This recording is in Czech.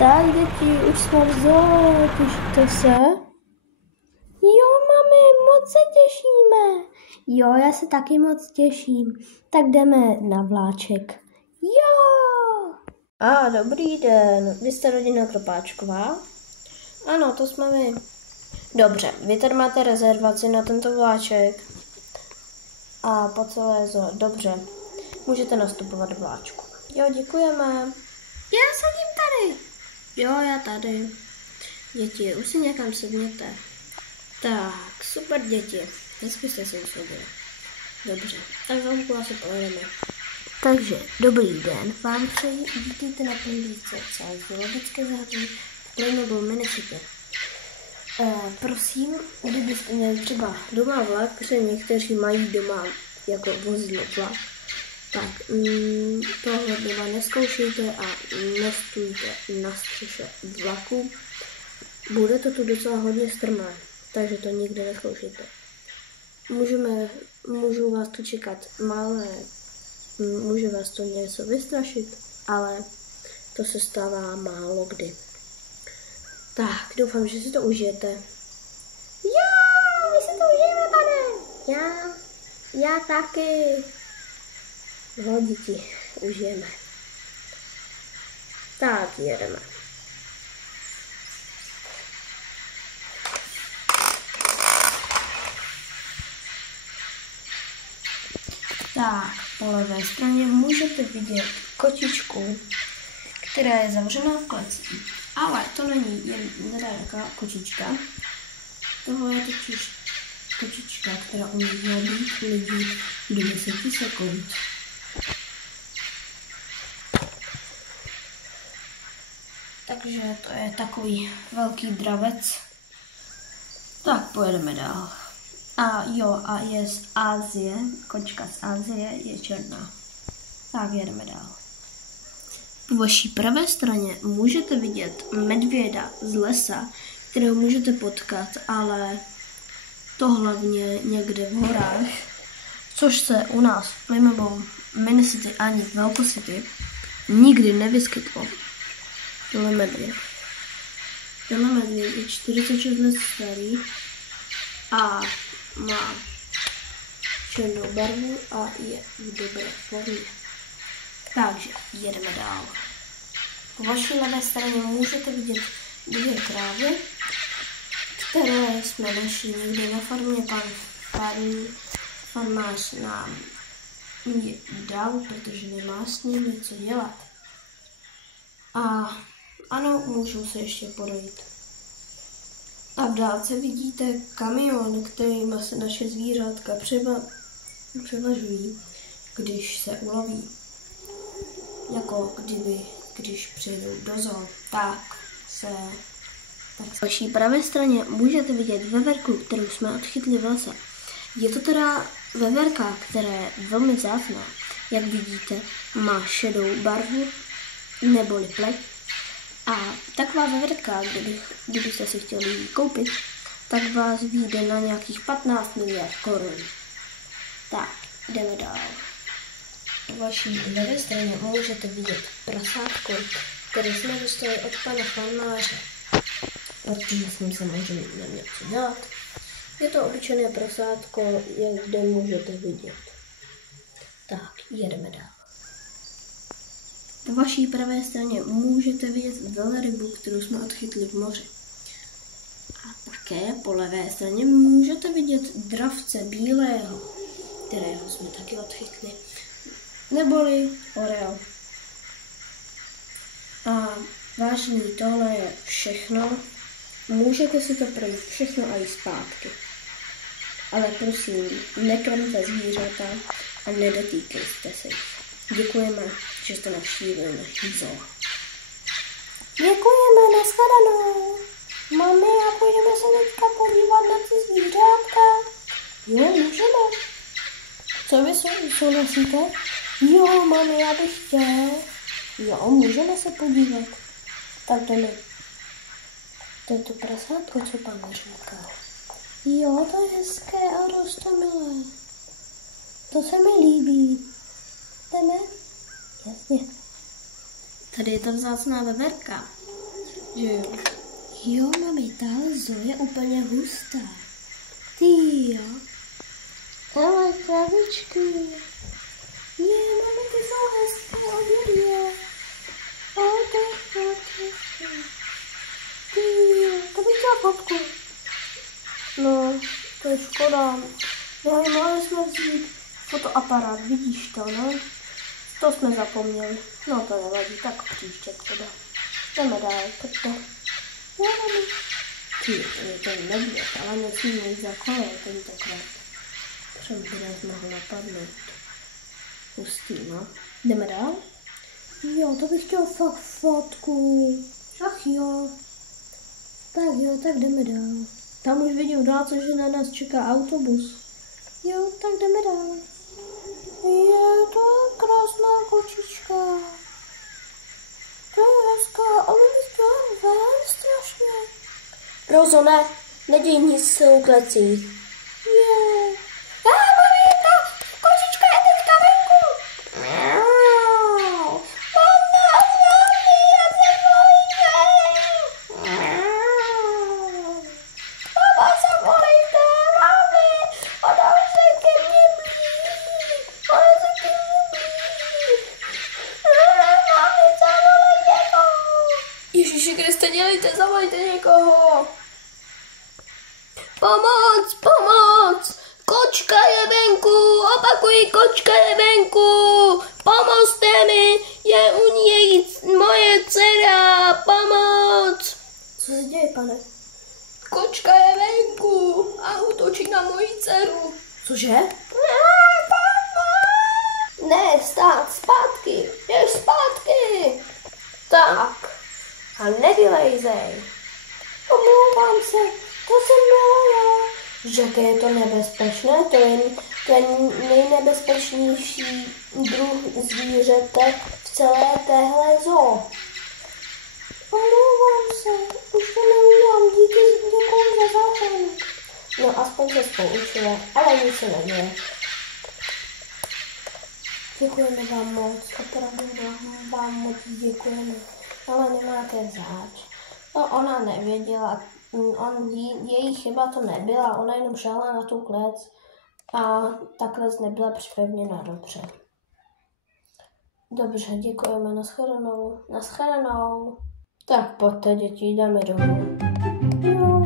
Tak, děti, už jsme v zoo, těšíte se? Jo, mami, moc se těšíme. Jo, já se taky moc těším. Tak jdeme na vláček. Jo! Dobrý den, vy jste rodina Kropáčková? Ano, to jsme my. Dobře, vy tady máte rezervaci na tento vláček. A po celé zoo, dobře. Můžete nastupovat do vláčku. Jo, děkujeme. Já sedím tady. Jo, já tady. Děti, už si někam sedněte. Tak, super děti. Hezky jste se usadili. Dobře, tak za chvilku asi pojedeme. Takže, dobrý den. Vám přeji, vítejte na prohlídce celé zoologické zahrady v Playmobil Minicity. Prosím, kdybyste měli třeba doma vlak, protože někteří mají doma jako vozidlo vlak, tak tohle doma nezkoušejte a nestůjte na střeše vlaku. Bude to tu docela hodně strmé, takže to nikdy nezkoušejte. Můžu vás tu čekat malé, může vás to něco vystrašit, ale to se stává málo kdy. Tak, doufám, že si to užijete. Jo, my si to užijeme, pane. Já taky. No, děti, užijeme. Tak, jedeme. Tak, po levé straně můžete vidět kočičku, která je zavřená v kleci. Ale to není jen nějaká kočička. Tohle je totiž kočička, která umí zabít lidi do 10 sekund. Takže to je takový velký dravec. Tak pojedeme dál. A je z Asie, kočka z Asie je černá. Tak jedeme dál. Po vaší pravé straně můžete vidět medvěda z lesa, kterého můžete potkat, ale to hlavně někde v horách, což se u nás v Playmobil Minicity ani v Velkocity nikdy nevyskytlo. Tohle medvěd je 46 let starý a má černou barvu a je v dobré formě. Takže jedeme dál. Po vaší levé straně můžete vidět 2 krávy, které jsme našli někde na farmě. Farmář nám je dal, protože nemá s ním co dělat. A ano, můžou se ještě podojit. A v dálce vidíte kamion, kterým se naše zvířátka převažují, když se uloví. Jako když přijedou do zoo, tak v vaší pravé straně můžete vidět veverku, kterou jsme odchytli v lese. Je to teda veverka, která je velmi vzácná. Jak vidíte, má šedou barvu neboli pleť. A taková veverka, kdybyste si chtěli ji koupit, tak vás vyjde na nějakých 15 miliard korun. Tak, jdeme dál. Po vaší levé straně můžete vidět prasátko, které jsme dostali od pana farmáře, protože s ním se můžeme něco dělat. Je to obyčejné prasátko, jak zde můžete vidět. Tak, jedeme dál. Po vaší pravé straně můžete vidět velrybu, kterou jsme odchytli v moři. A také po levé straně můžete vidět dravce bílého, kterého jsme taky odchytli, neboli orel. A vážení, tohle je všechno. Můžete si to projít všechno a i zpátky. Ale prosím, nekrmte zvířata a nedotýkejte se jich. Děkujeme, že jste navštívili naší zoo. Děkujeme, nashledanou. Mami, a půjdeme se teďka podívat na ty zvířátka. Jo, můžeme. Co vy souhlasíte? Jo, mami, já bych chtěl. Jo, můžeme se podívat. Tak jdeme. To je to prasátko, co pan říkal. Jo, to je hezké a roztomilé. To se mi líbí. Jdeme? Jasně. Tady je ta vzácná veverka. Že jo? Jo, mami, tahle zoo je úplně hustá. Ty jo. Ale kravičky. Je, mami, ty jsou hezké, obědě. Ty jo, to bych chtěla fotku. No, to je škoda. Mohli jsme vzít fotoaparát, vidíš to, no? To jsme zapomněli. No to nevadí, tak příště teda. Jdeme dál, pojďte. Ty, to je medvěd, ale nesmíme jít za kolo tentokrát. Třeba by nás mohl napadnout. Hustý, no. Jdeme dál? Jo, to bych chtěl fakt fotku. Ach jo. Tak jdeme dál. Tam už vidím v dálce, že na nás čeká autobus. Jo, tak jdeme dál. Je, to je krásná kočička. To je hezká, ale bych chtěla ven strašně. Rozo, ne, neděj nic s tou klecí. Je. Mami, ta kočička je teďka venku. Mama, já se bojím. Mama se bojím, mami, ona se ke mně blíží. Ona se ke mně blíží. Mami, zavolej někoho. Ježíši Kriste, dělejte, zavolejte někoho. Pomoc, pomoc! Kočka je venku! Opakuji, kočka je venku! Pomozte mi! Je u něj moje dcera! Pomoc! Co se děje, pane? Kočka je venku a útočí na moji dceru. Cože? Ne, stát, zpátky! Běž zpátky! Tak. A nevylejzej. Omlouvám se. To jsem byla já. Že je to nebezpečné? To je nejnebezpečnější druh zvířete v celé téhle zoo. Omlouvám se, už to neudělám, děkuji za záchranu. No, aspoň se poučila, ale nic se neděje. Děkujeme vám moc, opravdu vám moc děkujeme, ale nemáte zač. No, ona nevěděla, její chyba to nebyla, ona jenom šáhla na tu klec a ta klec nebyla připevněna dobře. Dobře, děkujeme, nashledanou. Tak pojďte, děti, jdeme domů. Jo.